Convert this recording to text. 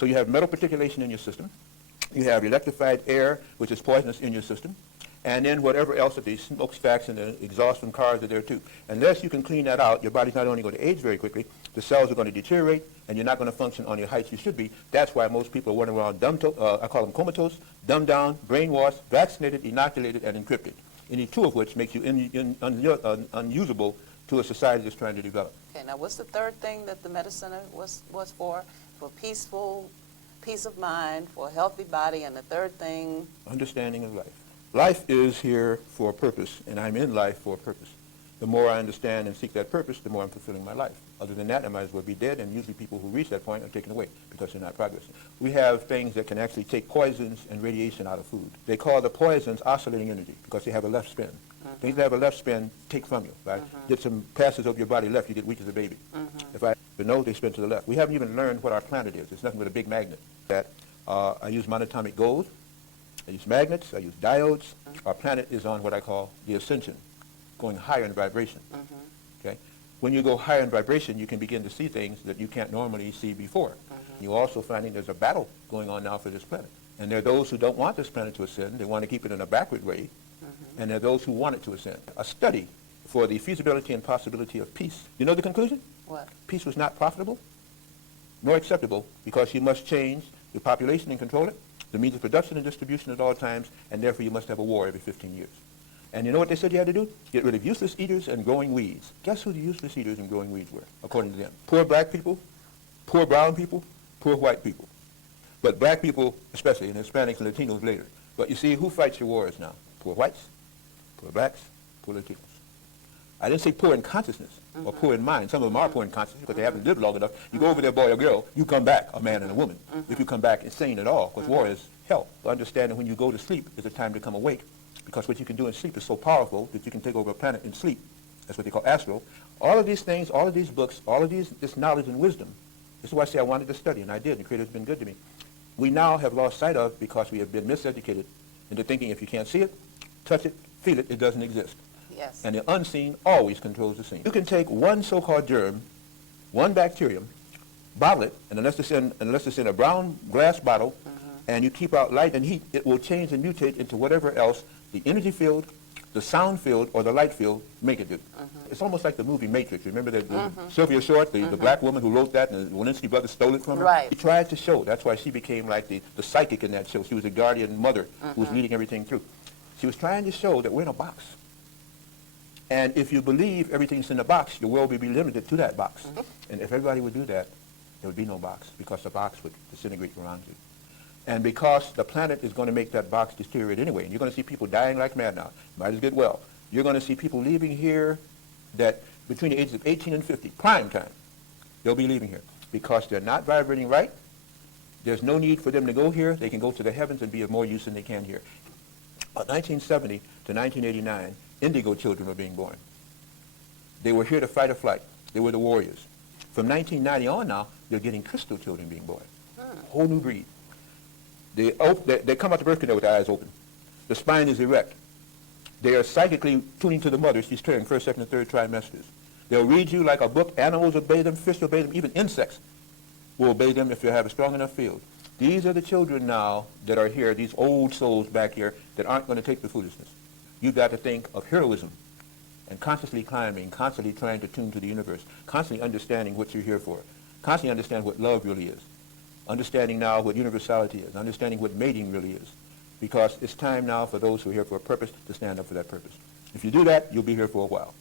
So you have metal particulation in your system. You have electrified air, which is poisonous in your system. And then whatever else that the smokestacks and the exhaust from cars are there too. Unless you can clean that out, your body's not only going to age very quickly, the cells are going to deteriorate, and you're not going to function on your heights you should be. That's why most people are running around I call them comatose, dumbed down, brainwashed, vaccinated, inoculated, and encrypted. Any two of which makes you unusable to a society that's trying to develop. Okay, now what's the third thing that the Medicine Center was for? For peace of mind, for a healthy body, and the third thing? Understanding of life. Life is here for a purpose, and I'm in life for a purpose. The more I understand and seek that purpose, the more I'm fulfilling my life. Other than that, I might as well be dead, and usually people who reach that point are taken away because they're not progressing. We have things that can actually take poisons and radiation out of food. They call the poisons oscillating energy because they have a left spin. Things that have a left spin take from you. Right? Get some passes over your body left, you get weak as a baby. If I know they spin to the left. We haven't even learned what our planet is. It's nothing but a big magnet. I use monatomic gold. I use magnets, I use diodes. Our planet is on what I call the ascension, going higher in vibration. Okay? When you go higher in vibration, you can begin to see things that you can't normally see before. You're also finding there's a battle going on now for this planet. And there are those who don't want this planet to ascend. They want to keep it in a backward way. And there are those who want it to ascend. A study for the feasibility and possibility of peace. You know the conclusion? What? Peace was not profitable nor acceptable because you must change the population and control it, the means of production and distribution at all times, and therefore you must have a war every 15 years. And you know what they said you had to do? Get rid of useless eaters and growing weeds. Guess who the useless eaters and growing weeds were, according to them? Poor black people, poor brown people, poor white people. But black people especially, and Hispanics and Latinos later. But you see, who fights your wars now? Poor whites, poor blacks, poor Latinos. I didn't say poor in consciousness or poor in mind. Some of them are poor in consciousness because they haven't lived long enough. You go over there, boy or girl, you come back, a man and a woman. If you come back insane at all, because war is hell. Understanding when you go to sleep is a time to come awake, because what you can do in sleep is so powerful that you can take over a planet in sleep. That's what they call astral. All of these things, all of these books, all of this knowledge and wisdom, this is why I say I wanted to study, and I did, and the Creator's been good to me. We now have lost sight of because we have been miseducated into thinking if you can't see it, touch it, feel it, it doesn't exist. Yes. And the unseen always controls the seen. You can take one so-called germ, one bacterium, bottle it, and unless it's in a brown glass bottle, and you keep out light and heat, it will change and mutate into whatever else the energy field, the sound field, or the light field make it do. It's almost like the movie Matrix. Remember the Sylvia Short, the black woman who wrote that, and the Walensky brothers stole it from her? Right. She tried to show. That's why she became like the psychic in that show. She was a guardian mother who was leading everything through. She was trying to show that we're in a box. And if you believe everything's in the box, the world would be limited to that box. And if everybody would do that, there would be no box, because the box would disintegrate around you. And because the planet is going to make that box deteriorate anyway, and you're going to see people dying like mad now, might as get well. You're going to see people leaving here that between the ages of 18 and 50, prime time, they'll be leaving here because they're not vibrating right. There's no need for them to go here. They can go to the heavens and be of more use than they can here. 1970 to 1989, indigo children were being born. They were here to fight or flight. They were the warriors. From 1990 on now, they're getting crystal children being born. A whole new breed. They come out the birth canal with their eyes open. The spine is erect. They are psychically tuning to the mother. She's carrying first, second, and third trimesters. They'll read you like a book. Animals obey them. Fish obey them. Even insects will obey them if you have a strong enough field. These are the children now that are here, these old souls back here that aren't going to take the foolishness. You've got to think of heroism and constantly climbing, constantly trying to tune to the universe, constantly understanding what you're here for, constantly understand what love really is, understanding now what universality is, understanding what mating really is, because it's time now for those who are here for a purpose to stand up for that purpose. If you do that, you'll be here for a while.